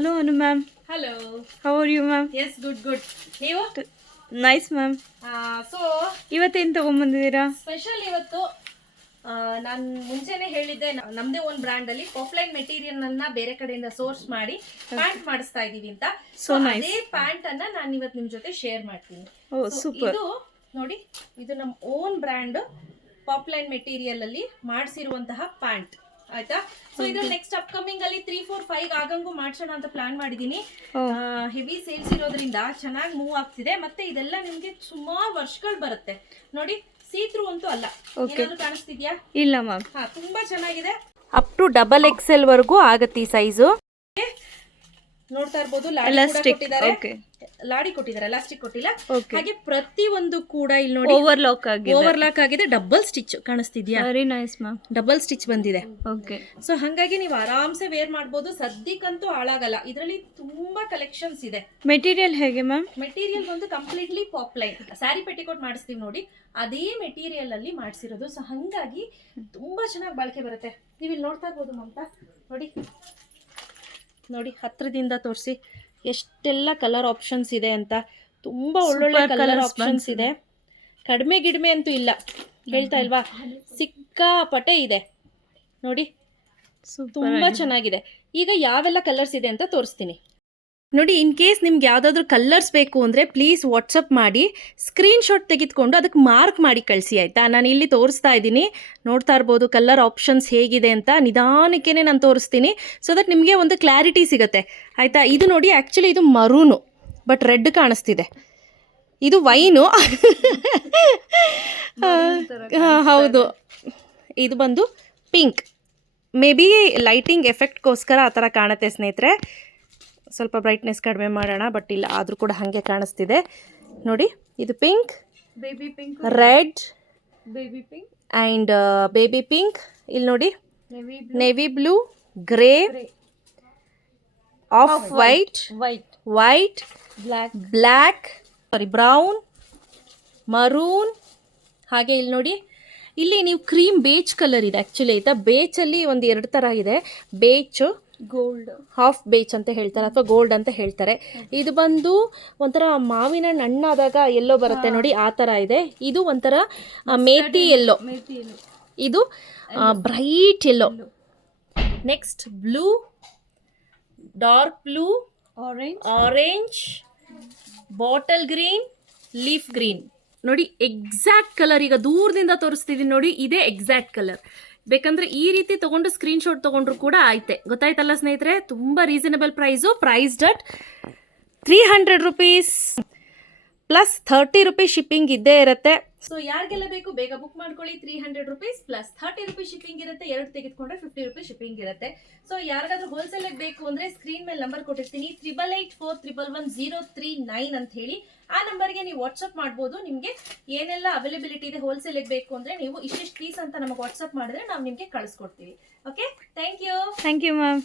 Hello, Anu ma'am. Hello. How are you, ma'am? Yes, good. ನೀವು? Nice, ma'am. So ಇವತ್ತೇನು ತಗೊಂಡ್ಬಂದಿದ್ದೀರಾ? Special ಇವತ್ತು ನಾನು ಮುಂಚೆನೆ ಹೇಳಿದ್ದೆ ನಮ್ದೇ ಒಂದು ಬ್ರ್ಯಾಂಡ್ ಅಲ್ಲಿ ಪಾಪ್ಲೈನ್ ಮೆಟೀರಿಯಲ್ ಅನ್ನ ಬೇರೆ ಕಡೆಯಿಂದ ಸೋರ್ಸ್ ಮಾಡಿ ಪ್ಯಾಂಟ್ ಮಾಡಿಸ್ತಾ ಇದೀವಿ ಅಂತ. ಸೊ ಅದೇ ಪ್ಯಾಂಟ್ ಅನ್ನ ನಾನು ಇವತ್ತು ನಿಮ್ ಜೊತೆ ಶೇರ್ ಮಾಡ್ತೀನಿ. ಸೂಪರ್. ಇದು ನೋಡಿ, ಇದು ನಮ್ಮ ಓನ್ ಬ್ರ್ಯಾಂಡ್ ಪಾಪ್ಲೈನ್ ಮೆಟೀರಿಯಲ್ ಅಲ್ಲಿ ಮಾಡಿಸಿರುವಂತಹ ಪ್ಯಾಂಟ್ ಆಯ್ತಾ. ಸೊ ಇದು ನೆಕ್ಸ್ಟ್ ಅಪ್ಕಮಿಂಗ್ ಅಲ್ಲಿ 3, 4, 5 ಆಗಂಗೂ ಮಾಡ್ಸೋಣ ಅಂತ ಪ್ಲಾನ್ ಮಾಡಿದೀನಿ. ಹೆವಿ ಸೇಲ್ಸ್ ಇರೋದ್ರಿಂದ ಚೆನ್ನಾಗಿ ಮೂವ್ ಆಗ್ತಿದೆ. ಮತ್ತೆ ಇದೆಲ್ಲ ನಿಮ್ಗೆ ಸುಮಾರು ವರ್ಷಗಳು ಬರುತ್ತೆ ನೋಡಿ. ಸೀತ್ರು ಅಂತೂ ಅಲ್ಲ. ಏನಾದ್ರು ಕಾಣಿಸ್ತಿದ್ಯಾ? ಇಲ್ಲ ಮ್ಯಾಮ್. ತುಂಬಾ ಚೆನ್ನಾಗಿದೆ. ಅಪ್ ಟು XXL ವರೆಗೂ ಆಗುತ್ತೆ ಈ ಸೈಜು. ನೋಡ್ತಾ ಇರ್ಬೋದು, ಲಾಡಿ ಕೊಟ್ಟಿದ್ದಾರೆ, ಎಲಾಸ್ಟಿಕ್ ಕೊಟ್ಟಿಲ್ಲ. ಹಾಗೆ ಪ್ರತಿ ಒಂದು ಕೂಡ ಇಲ್ಲಿ ನೋಡಿ ಓವರ್ಲಾಕ್ ಆಗಿದೆ. ಡಬಲ್ ಸ್ಟಿಚ್ ಕಾಣಿಸ್ತಿದ್ಯಾ? Very nice ma'am. Double stitch ಬಂದಿದೆ. ಓಕೆ. ಸೊ ಹಾಗಾಗಿ ನೀವು ಆರಾಮ್ಸೆ ವೇರ್ ಮಾಡಬಹುದು. ಸದ್ಯಕ್ಕಂತೂ ಹಾಳಾಗಲ್ಲ. ಇದರಲ್ಲಿ ತುಂಬಾ ಕಲೆಕ್ಷನ್ಸ್ ಇದೆ. ಮೆಟೀರಿಯಲ್ ಹೇಗೆ ಮ್ಯಾಮ್? ಮೆಟೀರಿಯಲ್ ಬಂದು ಕಂಪ್ಲೀಟ್ಲಿ ಪಾಪ್ಲೈನ್ ಸ್ಯಾರಿ ಪೆಟಿಕೋಟ್ ಮಾಡಿಸ್ತೀವಿ ನೋಡಿ, ಅದೇ ಮೆಟೀರಿಯಲ್ ಅಲ್ಲಿ ಮಾಡಿಸಿರೋದು. ಸೊ ಹಾಗಾಗಿ ತುಂಬಾ ಚೆನ್ನಾಗಿ ಬಾಳಿಕೆ ಬರುತ್ತೆ. ನೀವು ಇಲ್ಲಿ ನೋಡ್ತಾ ಇರ್ಬೋದು ಮಮತಾ, ನೋಡಿ ಹತ್ರದಿಂದ ತೋರಿಸಿ ಎಷ್ಟೆಲ್ಲ ಕಲರ್ ಆಪ್ಷನ್ಸ್ ಇದೆ ಅಂತ. ತುಂಬಾ ಒಳ್ಳೊಳ್ಳೆ ಕಲರ್ ಆಪ್ಷನ್ಸ್ ಇದೆ. ಕಡಿಮೆ ಗಿಡ್ಮೆ ಅಂತೂ ಇಲ್ಲ, ಹೇಳ್ತಾ ಇಲ್ವಾ? ಸಿಕ್ಕಾಪಟ್ಟೆ ಇದೆ ನೋಡಿ, ತುಂಬಾ ಚೆನ್ನಾಗಿದೆ. ಈಗ ಯಾವೆಲ್ಲ ಕಲರ್ಸ್ ಇದೆ ಅಂತ ತೋರಿಸ್ತೀನಿ ನೋಡಿ. ಇನ್ ಕೇಸ್ ನಿಮ್ಗೆ ಯಾವುದಾದ್ರೂ ಕಲರ್ಸ್ ಬೇಕು ಅಂದರೆ ಪ್ಲೀಸ್ ವಾಟ್ಸಪ್ ಮಾಡಿ ಸ್ಕ್ರೀನ್ಶಾಟ್ ತೆಗೆದುಕೊಂಡು ಅದಕ್ಕೆ ಮಾರ್ಕ್ ಮಾಡಿ ಕಳಿಸಿ ಆಯಿತಾ. ನಾನು ಇಲ್ಲಿ ತೋರಿಸ್ತಾ ಇದ್ದೀನಿ, ನೋಡ್ತಾ ಇರ್ಬೋದು ಕಲರ್ ಆಪ್ಷನ್ಸ್ ಹೇಗಿದೆ ಅಂತ. ನಿಧಾನಕ್ಕೇ ನಾನು ತೋರಿಸ್ತೀನಿ ಸೊ ದಟ್ ನಿಮಗೆ ಒಂದು ಕ್ಲಾರಿಟಿ ಸಿಗುತ್ತೆ ಆಯಿತಾ. ಇದು ನೋಡಿ, ಆ್ಯಕ್ಚುಲಿ ಇದು ಮರೂನು ಬಟ್ ರೆಡ್ ಕಾಣಿಸ್ತಿದೆ. ಇದು ವೈನು ಹೌದು. ಇದು ಬಂದು ಪಿಂಕ್. ಮೇ ಬಿ ಲೈಟಿಂಗ್ ಎಫೆಕ್ಟ್ಗೋಸ್ಕರ ಆ ಥರ ಕಾಣುತ್ತೆ ಸ್ನೇಹಿತರೆ. ಸ್ವಲ್ಪ ಬ್ರೈಟ್ನೆಸ್ ಕಡಿಮೆ ಮಾಡೋಣ, ಬಟ್ ಇಲ್ಲ ಆದರೂ ಕೂಡ ಹಾಗೆ ಕಾಣಿಸ್ತಿದೆ ನೋಡಿ. ಇದು pink, baby pink, red, baby pink and baby pink. ಇಲ್ಲಿ ನೋಡಿ, navy blue, grey, off white, black, brown, maroon. ಹಾಗೆ ಇಲ್ಲಿ ನೋಡಿ, ಇಲ್ಲಿ ನೀವು ಕ್ರೀಮ್ ಬೇಚ್ ಕಲರ್ ಇದೆ ಆ್ಯಕ್ಚುಲಿ ಆಯಿತಾ. ಬೇಚಲ್ಲಿ ಒಂದು 2 ಥರ ಇದೆ. ಬೇಚು, ಗೋಲ್ಡ್, ಹಾಫ್ ಬೇಚ್ ಅಂತ ಹೇಳ್ತಾರೆ ಅಥವಾ ಗೋಲ್ಡ್ ಅಂತ ಹೇಳ್ತಾರೆ. ಇದು ಬಂದು ಒಂಥರ ಮಾವಿನ ಹಣ್ಣಾದಾಗ ಎಲ್ಲೋ ಬರುತ್ತೆ ನೋಡಿ, ಆ ಥರ ಇದೆ. ಇದು ಒಂಥರ ಮೇಥಿ ಎಲ್ಲೋ, ಇದು bright yellow. Next blue, dark blue, orange, bottle green, leaf green. ನೋಡಿ ಎಕ್ಸಾಕ್ಟ್ ಕಲರ್ ಈಗ ದೂರದಿಂದ ತೋರಿಸ್ತಿದ್ದೀನಿ ನೋಡಿ, ಇದೇ ಎಕ್ಸಾಕ್ಟ್ ಕಲರ್. ಬೇಕಂದ್ರೆ ಈ ರೀತಿ ತಗೊಂಡು ಸ್ಕ್ರೀನ್ಶಾಟ್ ತಗೊಂಡ್ರು ಕೂಡ ಆಯ್ತೆ. ಗೊತ್ತಾಯ್ತಲ್ಲ ಸ್ನೇಹಿತರೆ, ತುಂಬ reasonable price. Priced at 300 rupees plus 30 rupees shipping ಇದ್ದೇ ಇರುತ್ತೆ. ಸೊ ಯಾರಿಗೆಲ್ಲ ಬೇಕು ಬೇಗ ಬುಕ್ ಮಾಡ್ಕೊಳ್ಳಿ. 300 ರೂಪೀಸ್ ಪ್ಲಸ್ 30 ರೂಪೀಸ್ ಶಿಪ್ಪಿಂಗ್ ಇರುತ್ತೆ. 2 ತೆಗೆದುಕೊಂಡ್ರೆ 50 ರೂಪೀಸ್ ಶಿಪ್ಪಿಂಗ್ ಇರುತ್ತೆ. ಸೊ ಯಾರಿಗಾದ್ರೂ ಹೋಲ್ಸೇಲ್ ಬೇಕು ಅಂದ್ರೆ ಸ್ಕ್ರೀನ್ ಮೇಲೆ ನಂಬರ್ ಕೊಟ್ಟಿರ್ತೀನಿ, 8884111039 ಅಂತ ಹೇಳಿ. ಆ ನಂಬರ್ಗೆ ನೀವು ವಾಟ್ಸಪ್ ಮಾಡ್ಬೋದು. ನಿಮಗೆ ಏನೆಲ್ಲ ಅವೈಲೇಬಿಲಿಟಿ ಇದೆ ಹೋಲ್ಸೇಲ್ ಬೇಕು ಅಂದ್ರೆ ನೀವು ಇಷ್ಟಿಷ್ಟು ಪೀಸ್ ಅಂತ ನಮಗೆ ವಾಟ್ಸಪ್ ಮಾಡಿದ್ರೆ ನಾವು ನಿಮಗೆ ಕಳಿಸ್ಕೊಡ್ತೀವಿ. Okay, thank you ma'am.